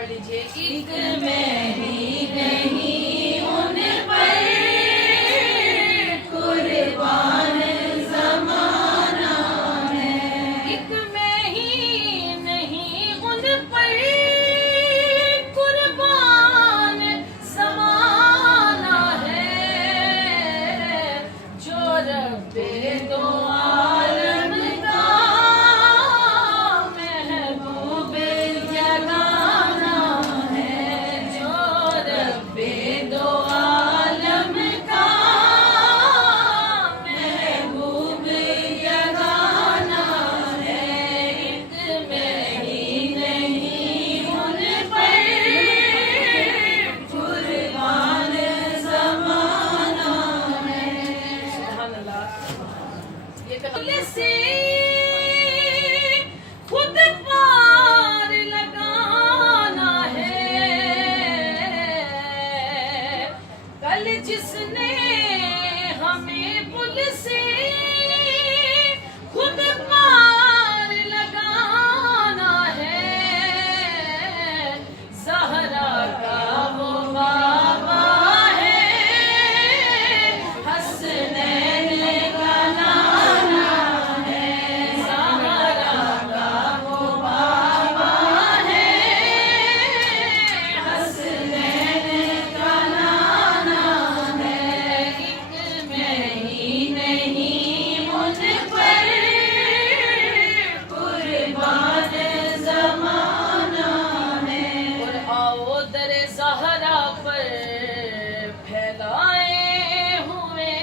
पढ़ लीजिए। एक मैं ही नहीं उन पर कुर्बान ज़माना है। एक मैं ही नहीं उन पर कुर्बान ज़माना है, जो रब्बे दो आलम का महबूब जगाना है, जो रब्बे दो आलम का महबूब जगाना है। एक मैं ही नहीं उन पर कुर्बान ज़माना है। सुभान अल्लाह। ये कल से खुद पार लगाना है, कल जिसने हमें पुल से खुद पार लगाना है, ज़हरा का वो बाबा है, हसनैन का नाना है, ज़हरा का वो बाबा है, हसनैन का नाना है। एक मैं ही नहीं उन पर कुर्बान ज़माना है। और आओ दर ज़हरा पर फैलाए हुए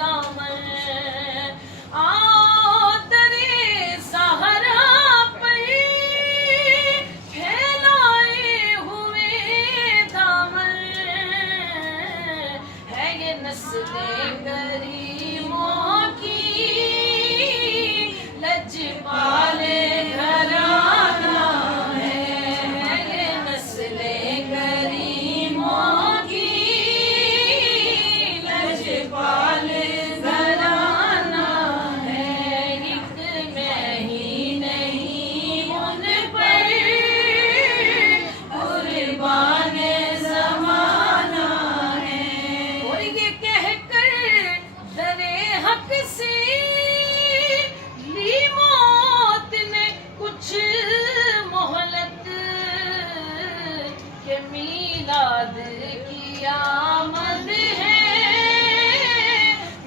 दामन, आओ दर ज़हरा पर फैलाए हुए दामन, है ये नस्ले करीमों की लजपाले घराना है, ये नस्ले करीमों की लजपाल घराना है। एक मैं ही नहीं उन पर कुर्बान ज़माना है। और ये कहकर दरे हक से ली मौत ने कुछ मोहलत, के मीलाद की आमद है,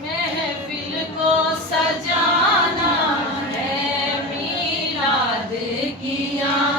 महफिल को सजाना है, मीलाद की आमद